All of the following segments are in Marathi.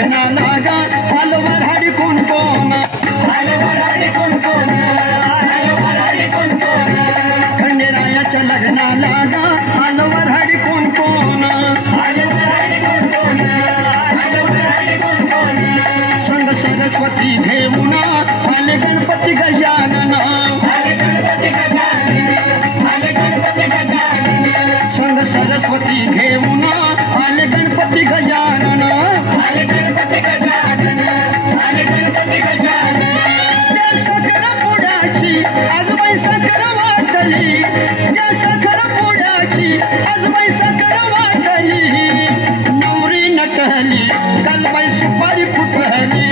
लग्नाला गा आलो वऱ्हाडी कोण कोण खंडेरायाच्या लग्नाला गा आलो वऱ्हाडी कोण कोण संग सरस्वती घेऊन आले गणपती गजानन संग सरस्वती घेऊन आले गणपती गजानन त्या साखर पुड्याची आजबाई साखर वाटली त्या साखर पुड्याची आजबाई साखर वाटली नवरी नटली कालबाई सुपारी फुटली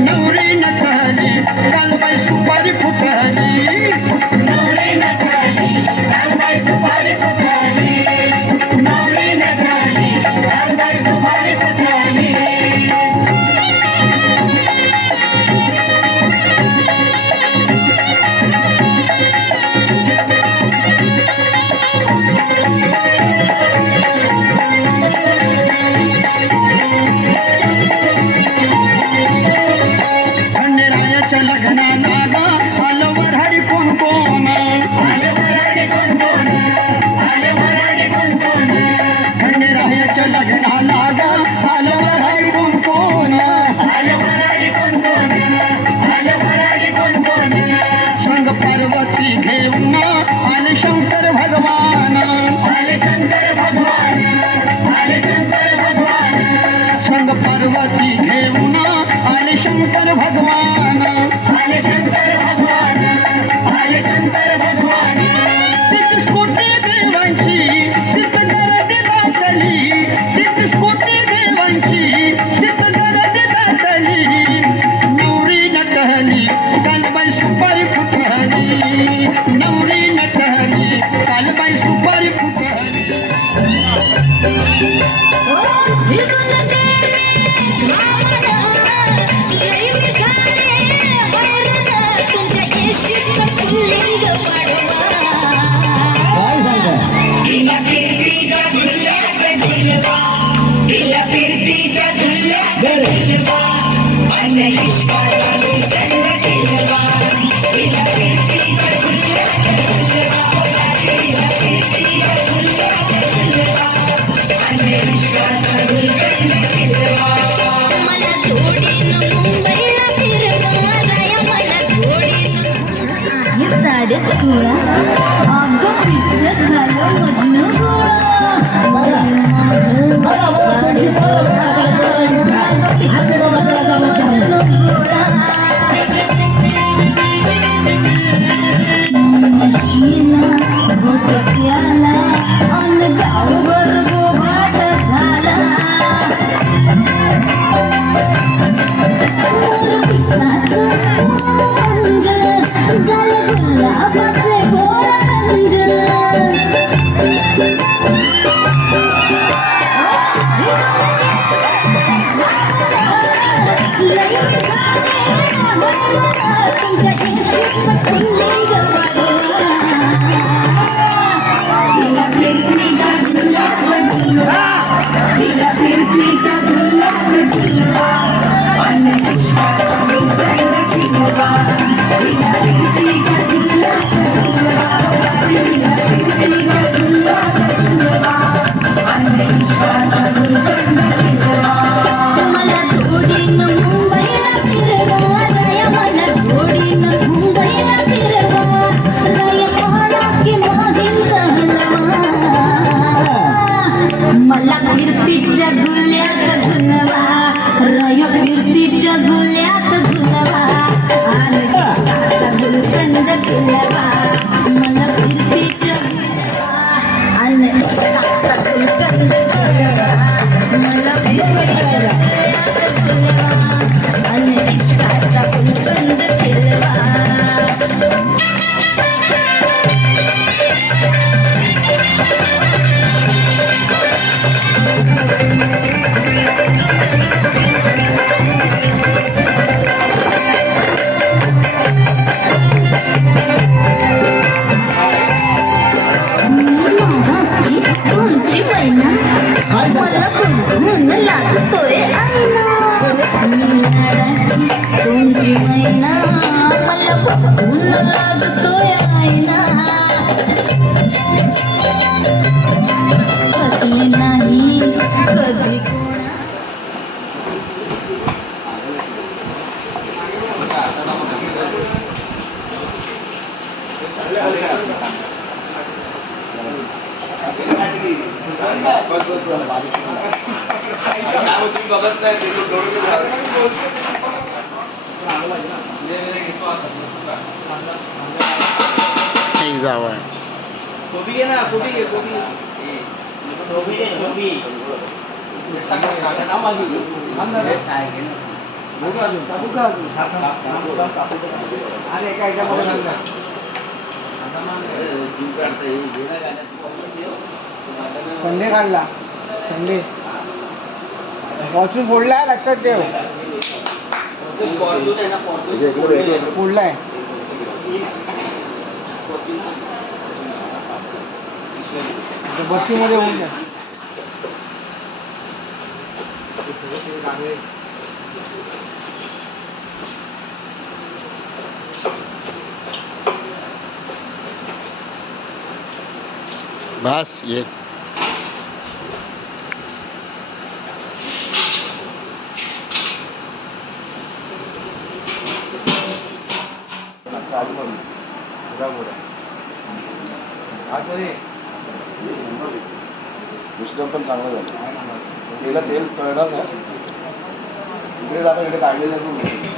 नवरी नटली कालबाई सुपारी फुटली नवरी नटली कालबाई सुपारी फुटली नवरी नटली कालबाई सुपारी फुटली खंडेरायाच्या लग्नाला गा आलो वऱ्हाडी कोण कोण खंडेरायाच्या लग्नाला गा आलो वऱ्हाडी कोण कोण संग पार्वती घेऊन आले शंकर भगवान संग पार्वती घेऊन आले शंकर भगवान तिथं कोटी देवांची तिथं गर्दी दाटली तिथं कोटी देवांची तिथं गर्दी दाटली नवरी नटली कालबाई सुपारी फुटली नवरी नटली कालबाई सुपारी फुटली साडेच गोळा अगं पिक्चर झालं मजनू गोट्याला अन गावभर गोबाट झाला गुलाबाचे गोरा रंग तुमच्या देशाचं पुल्लिंग मला कीर्तीच्या झुल्यात झुलवा रय कीर्तीच्या झुल्यात लागतोय आईना असले नाही कधी कोणा कोबी घे ना कोबी घे कोबी कोबी घे कोबी अरे काय संडे काढला संडे फॉर्च्यून फोडलाय लक्षात ठेव फोडलाय बत्तीमध्ये होऊन द्या बस ये मिश्रण पण चांगलं झालं तेला तेल कळणार नाही इकडे जाता इकडे काढले जातो